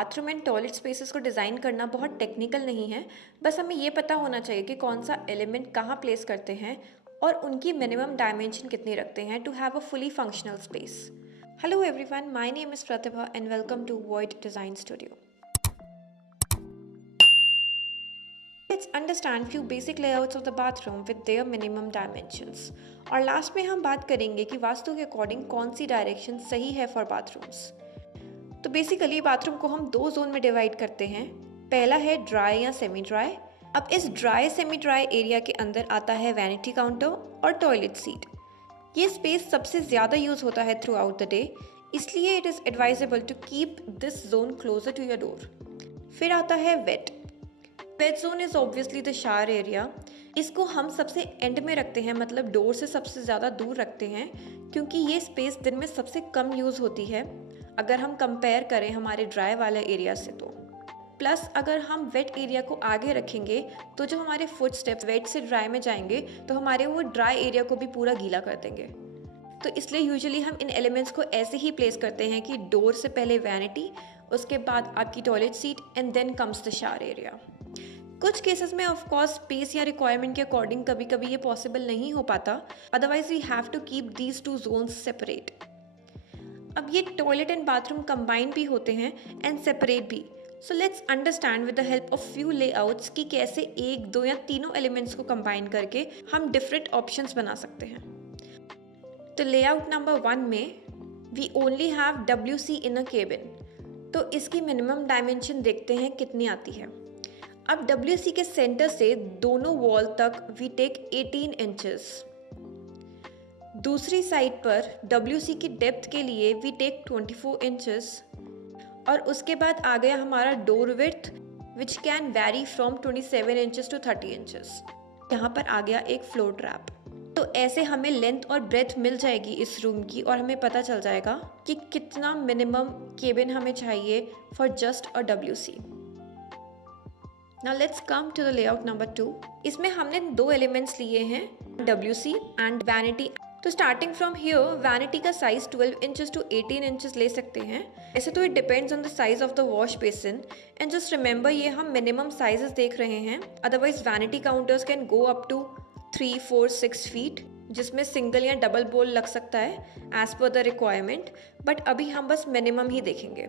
Bathroom and toilet spaces को design करना बहुत टेक्निकल नहीं है, बस हमें ये पता होना चाहिए कि कौन सा एलिमेंट कहाँ प्लेस करते हैं और उनकी मिनिमम डायमेंशन कितनी रखते हैं to have a fully functional space. Hello everyone, my name is Pratibha and welcome to void design studio. Let's understand few basic layouts of the bathroom with their minimum dimensions. और last में हम बात करेंगे कि वास्तु के अकॉर्डिंग कौन सी direction सही है फॉर बाथरूम्स। तो बेसिकली बाथरूम को हम दो जोन में डिवाइड करते हैं। पहला है ड्राई या सेमी ड्राई। अब इस ड्राई सेमी ड्राई एरिया के अंदर आता है वैनिटी काउंटर और टॉयलेट सीट। ये स्पेस सबसे ज़्यादा यूज़ होता है थ्रू आउट द डे, इसलिए it is advisable to keep this zone closer to your door. फिर आता है wet. Wet zone is obviously the shower area. इसको हम सबसे एंड में रखते हैं, मतलब डोर से सबसे ज़्यादा दूर रखते हैं, क्योंकि ये स्पेस दिन में सबसे कम यूज़ होती है अगर हम कंपेयर करें हमारे ड्राई वाले एरिया से। तो प्लस अगर हम वेट एरिया को आगे रखेंगे तो जो हमारे फुट स्टेप वेट से ड्राई में जाएंगे तो हमारे वो ड्राई एरिया को भी पूरा गीला कर देंगे। तो इसलिए यूजुअली हम इन एलिमेंट्स को ऐसे ही प्लेस करते हैं कि डोर से पहले वैनिटी, उसके बाद आपकी toilet seat and then comes the shower area. कुछ केसेस में ऑफ कोर्स स्पेस या रिक्वायरमेंट के अकॉर्डिंग कभी कभी ये पॉसिबल नहीं हो पाता, otherwise we have to keep these two zones separate. अब ये टॉयलेट एंड बाथरूम कंबाइन भी होते हैं एंड सेपरेट भी। So let's understand with the help of few layouts कि कैसे एक, दो या तीनों एलिमेंट्स को कंबाइन करके हम डिफरेंट ऑप्शंस बना सकते हैं। तो लेआउट नंबर 1 में we only have WC in a cabin. तो इसकी मिनिमम डायमेंशन देखते हैं कितनी आती है। अब WC के सेंटर से दोनों वॉल तक वी टेक 18 इंचेस। दूसरी साइड पर WC की डेप्थ के लिए वी टेक 24 इंचेस और उसके बाद आ गया हमारा door width which can vary from 27 inches to 30 inches. यहाँ पर आ गया एक फ्लोर ट्रैप। तो ऐसे हमें लेंथ और ब्रेथ मिल जाएगी इस रूम की और हमें पता चल जाएगा कि कितना मिनिमम केबिन हमें चाहिए for just a WC। Now let's come to the layout number 2. इसमें हमने दो एलिमेंट्स लिए हैं, WC एंड वैनिटी। तो स्टार्टिंग फ्रॉम हियर वैनिटी का साइज 12 इंचेस टू 18 इंचेस ले सकते हैं। ऐसे तो it depends on the size of the wash basin and just remember ये हम मिनिमम साइजेस देख रहे हैं, otherwise vanity counters can go up to 3, 4, 6 feet, जिसमें सिंगल या डबल बोल लग सकता है as per the requirement, but अभी हम बस मिनिमम ही देखेंगे।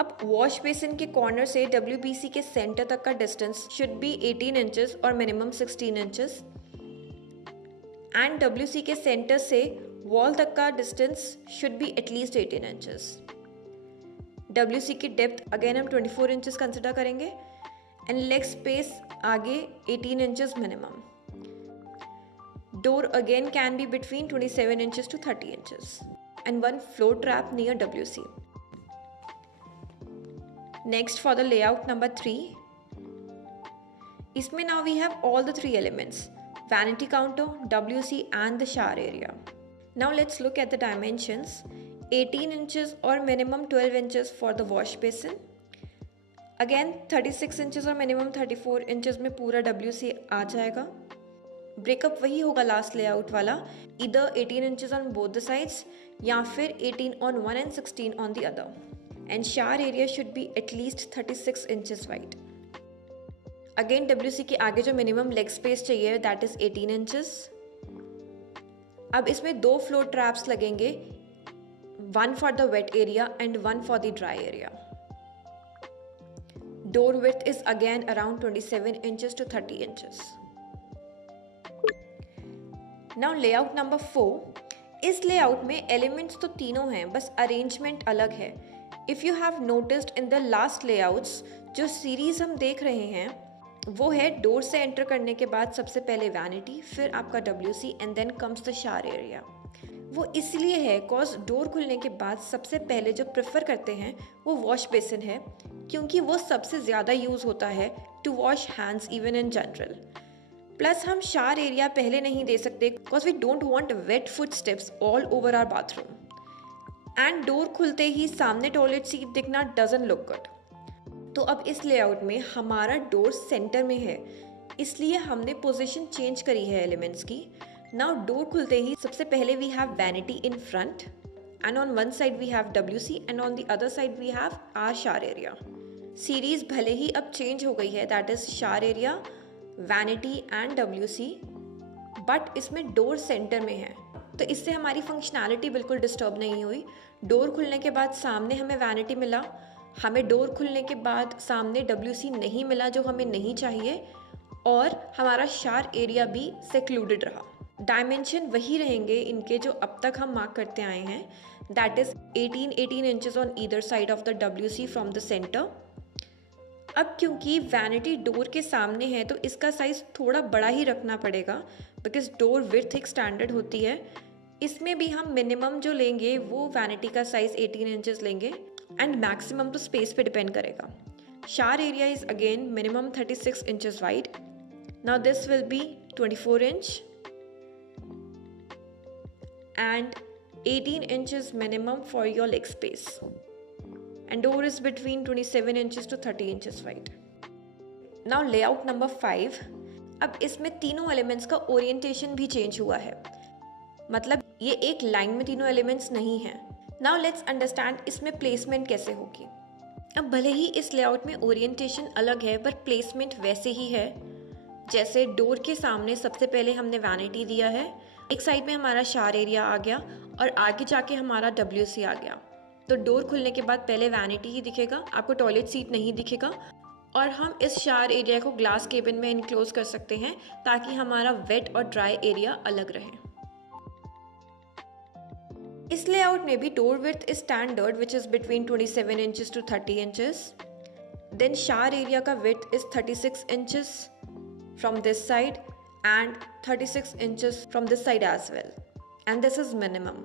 अब वॉश बेसिन के कॉर्नर से WBC के सेंटर तक का डिस्टेंस शुड बी 18 इंचेस और मिनिमम 16 इंचेस एंड WC के सेंटर से वॉल तक का distance should be at least 18 inches. WC की डेप्थ अगेन हम 24 इंचेस कंसिडर करेंगे एंड लेग स्पेस आगे 18 inches minimum. Door again can be between 27 inches to 30 inches and one floor trap near WC। Next for the layout number 3, इसमें now we have all the three elements, vanity counter, WC and the shower area. Now let's look at the dimensions. 18 inches or minimum 12 inches for the wash basin. Again 36 inches और minimum 34 inches में पूरा WC आ जाएगा। Breakup वही होगा last layout वाला, either 18 inches on both the sides या फिर 18 on one and 16 on the other. And shower area should be at least 36 inches wide. Again WC के आगे जो मिनिमम लेग स्पेस चाहिए that is 18 inches. अब इसमें दो फ्लोर ट्रैप्स लगेंगे, one for the wet area and one for the dry area. Door width is again around 27 inches to 30 inches. Now layout number 4. इस layout में elements तो तीनों हैं, बस अरेंजमेंट अलग है। If you have noticed in the last layouts, जो series हम देख रहे हैं वो है डोर से एंटर करने के बाद सबसे पहले वैनिटी, फिर आपका WC and then comes the shower area. वो इसलिए है कॉज डोर खुलने के बाद सबसे पहले जो प्रेफर करते हैं वो वॉश बेसिन है, क्योंकि वो सबसे ज़्यादा यूज़ होता है to wash hands even in general. Plus हम शावर एरिया पहले नहीं दे सकते cause we don't want wet footsteps all over our bathroom and door खुलते ही सामने टॉयलेट सीट दिखना डजंट लुक गुड। तो अब इस लेआउट में हमारा डोर सेंटर में है, इसलिए हमने पोजीशन चेंज करी है एलिमेंट्स की। नाउ डोर खुलते ही सबसे पहले we have vanity in front and on one side we have WC and on the other side we have our shower area. Series भले ही अब चेंज हो गई है, that is shower area, vanity and WC, but इसमें door centre में है, तो इससे हमारी फंक्शनैलिटी बिल्कुल डिस्टर्ब नहीं हुई। डोर खुलने के बाद सामने हमें वैनिटी मिला, हमें डोर खुलने के बाद सामने WC नहीं मिला जो हमें नहीं चाहिए, और हमारा शावर एरिया भी सेक्लूडेड रहा। डायमेंशन वही रहेंगे इनके जो अब तक हम मार्क करते आए हैं, that is 18 inches on either side of the WC from the centre. अब क्योंकि वैनिटी डोर के सामने है तो इसका साइज़ थोड़ा बड़ा ही रखना पड़ेगा, बिकॉज डोर विड्थ एक स्टैंडर्ड होती है। इसमें भी हम मिनिमम जो लेंगे वो वैनिटी का साइज़ 18 इंचेस लेंगे, एंड मैक्सिमम तो स्पेस पे डिपेंड करेगा। Shower area is again minimum 36 inches wide. Now this will be 24 inch and 18 inches minimum for your leg space, and door is between 27 inches to 30 inches wide. Now layout number 5, अब इसमें तीनों elements का orientation भी change हुआ है, मतलब ये एक लाइन में तीनों एलिमेंट्स नहीं हैं। नाउ लेट्स अंडरस्टैंड इसमें प्लेसमेंट कैसे होगी। अब भले ही इस लेआउट में ओरिएंटेशन अलग है, पर प्लेसमेंट वैसे ही है। जैसे डोर के सामने सबसे पहले हमने वैनिटी दिया है, एक साइड में हमारा शावर एरिया आ गया और आगे जाके हमारा WC आ गया। तो डोर खुलने के बाद पहले वैनिटी ही दिखेगा, आपको टॉयलेट सीट नहीं दिखेगा, और हम इस शावर एरिया को ग्लास केबिन में इनक्लोज कर सकते हैं ताकि हमारा वेट और ड्राई एरिया अलग रहे। इस लेआउट में भी door width is standard which is between 27 inches to 30 inches. Then shower area का width is 36 inches from this side and 36 inches from this side as well, and this is minimum.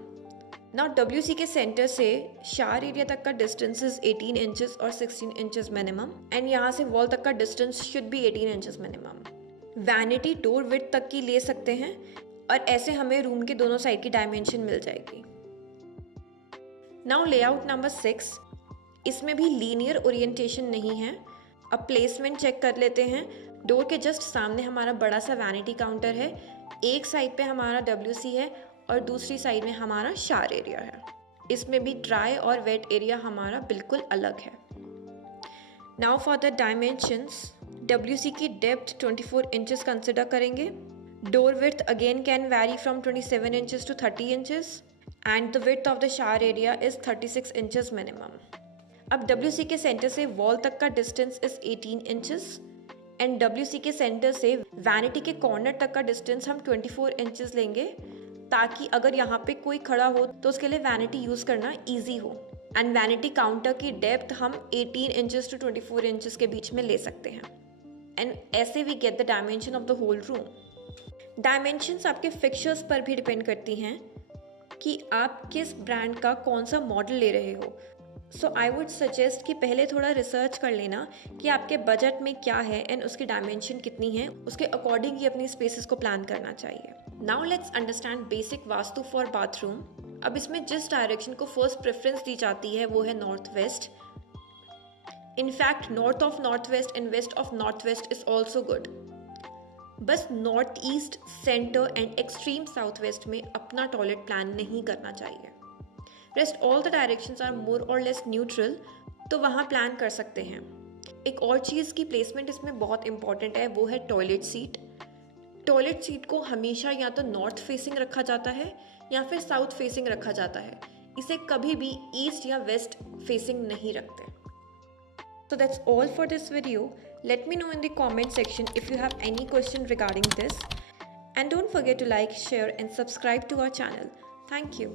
Now WC के centre से shower area तक का distance is 18 inches और 16 inches minimum, and यहाँ से wall तक का distance should be 18 inches minimum. Vanity door width तक की ले सकते हैं, और ऐसे हमें रूम के दोनों साइड की डायमेंशन मिल जाएगी। नाउ लेआउट नंबर 6, इसमें भी लीनियर ओरिएंटेशन नहीं है। अब प्लेसमेंट चेक कर लेते हैं। डोर के जस्ट सामने हमारा बड़ा सा वैनिटी काउंटर है, एक साइड पे हमारा WC है और दूसरी साइड में हमारा शावर एरिया है। इसमें भी ड्राई और वेट एरिया हमारा बिल्कुल अलग है। Now for the dimensions, WC की डेप्थ 24 इंचेस कंसिडर करेंगे। Door width again can vary from 27 inches to 30 inches, and the width of the shower area is 36 inches minimum. अब WC के centre से wall तक का distance is 18 inches, and WC के centre से vanity के corner तक का डिस्टेंस हम 24 इंचेस लेंगे, ताकि अगर यहाँ पे कोई खड़ा हो तो उसके लिए वैनिटी यूज़ करना इजी हो। एंड वैनिटी काउंटर की डेप्थ हम 18 इंचेस टू 24 इंचेस के बीच में ले सकते हैं, एंड ऐसे we get the dimension of the whole room. Dimensions आपके फिक्चर्स पर भी डिपेंड करती हैं कि आप किस ब्रांड का कौन सा मॉडल ले रहे हो। सो आई वुड सजेस्ट कि पहले थोड़ा रिसर्च कर लेना कि आपके बजट में क्या है एंड उसकी डायमेंशन कितनी है, उसके अकॉर्डिंग ही अपनी स्पेसेस को प्लान करना चाहिए। Now let's understand basic vastu for bathroom. अब इसमें जिस डायरेक्शन को फर्स्ट प्रेफरेंस दी जाती है वो है north west. In fact north of north west and west of north west is also good. बस north east, centre and extreme south west में अपना टॉयलेट प्लान नहीं करना चाहिए। Rest all the directions are more or less neutral, तो वहाँ plan कर सकते हैं। एक और चीज़ की प्लेसमेंट इसमें बहुत इंपॉर्टेंट है, वो है टॉयलेट सीट। टॉयलेट सीट को हमेशा या तो नॉर्थ फेसिंग रखा जाता है या फिर साउथ फेसिंग रखा जाता है, इसे कभी भी ईस्ट या वेस्ट फेसिंग नहीं रखते। So that's all for this video. Let me know in the comment section if you have any question regarding this, and don't forget to like, share and subscribe to our channel. Thank you.